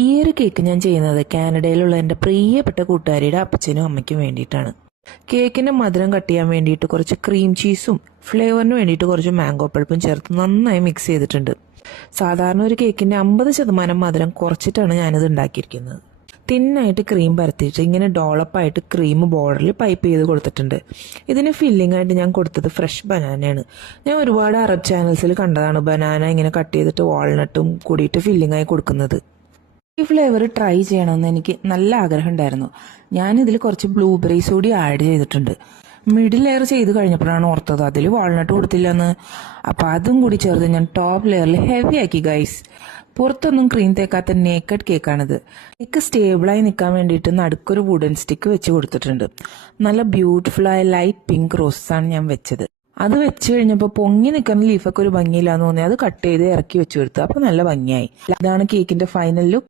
ഈ ഒരു കേക്ക് ഞാൻ ചെയ്യുന്നത് കാനഡയിലുള്ള എൻ്റെ പ്രിയപ്പെട്ട കൂട്ടുകാരിയുടെ അപ്പച്ചനും അമ്മയ്ക്കും വേണ്ടിയിട്ടാണ്. കേക്കിന്റെ മധുരം കട്ട് ചെയ്യാൻ വേണ്ടിയിട്ട് കുറച്ച് ക്രീം ചീസും ഫ്ലേവറിന് വേണ്ടിയിട്ട് കുറച്ച് മാംഗോ പൾപ്പും ചേർത്ത് നന്നായി മിക്സ് ചെയ്തിട്ടുണ്ട്. സാധാരണ ഒരു കേക്കിന്റെ 50% മധുരം കുറച്ചിട്ടാണ് ഞാനിത് ഉണ്ടാക്കിയിരിക്കുന്നത്. തിന്നായിട്ട് ക്രീം പരത്തിയിട്ട് ഇങ്ങനെ ഡോളപ്പായിട്ട് ക്രീം ബോർഡറിൽ പൈപ്പ് ചെയ്ത് കൊടുത്തിട്ടുണ്ട്. ഇതിന് ഫില്ലിംഗ് ആയിട്ട് ഞാൻ കൊടുത്തത് ഫ്രഷ് ബനാനയാണ്. ഞാൻ ഒരുപാട് അറബ് ചാനൽസിൽ കണ്ടതാണ് ബനാന ഇങ്ങനെ കട്ട് ചെയ്തിട്ട് വാൾനട്ടും കൂടിയിട്ട് ഫില്ലിംഗ് ആയി കൊടുക്കുന്നത്. ഈ ഫ്ലേവർ ട്രൈ ചെയ്യണമെന്ന് എനിക്ക് നല്ല ആഗ്രഹം ഉണ്ടായിരുന്നു. ഞാനിതിൽ കുറച്ച് ബ്ലൂബെറീസ് കൂടി ആഡ് ചെയ്തിട്ടുണ്ട്. മിഡിൽ ലെയർ ചെയ്ത് കഴിഞ്ഞപ്പോഴാണ് ഓർത്തത് അതിൽ വാൾനട്ട് കൊടുത്തില്ലെന്ന്. അപ്പം അതും കൂടി ചേർത്ത് ഞാൻ ടോപ്പ് ലെയറിൽ ഹെവി ആക്കി ഗൈസ്. പുറത്തൊന്നും ക്രീം തേക്കാത്ത നേക്കഡ് കേക്കാണിത്. കേക്ക് സ്റ്റേബിളായി നിൽക്കാൻ വേണ്ടിയിട്ട് നടുക്കൊരു വുഡൻ സ്റ്റിക്ക് വെച്ച് കൊടുത്തിട്ടുണ്ട്. നല്ല ബ്യൂട്ടിഫുള്ളായ ലൈറ്റ് പിങ്ക് റോസാണ് ഞാൻ വെച്ചത്. അത് വെച്ച് കഴിഞ്ഞപ്പോൾ പൊങ്ങി നിൽക്കുന്ന ലീഫൊക്കെ ഒരു ഭംഗിയില്ലാന്ന് തോന്നി അത് കട്ട് ചെയ്ത് ഇറക്കി വെച്ച് കൊടുത്തു. അപ്പോൾ നല്ല ഭംഗിയായി. ഇതാണ് കേക്കിന്റെ ഫൈനൽ ലുക്ക്.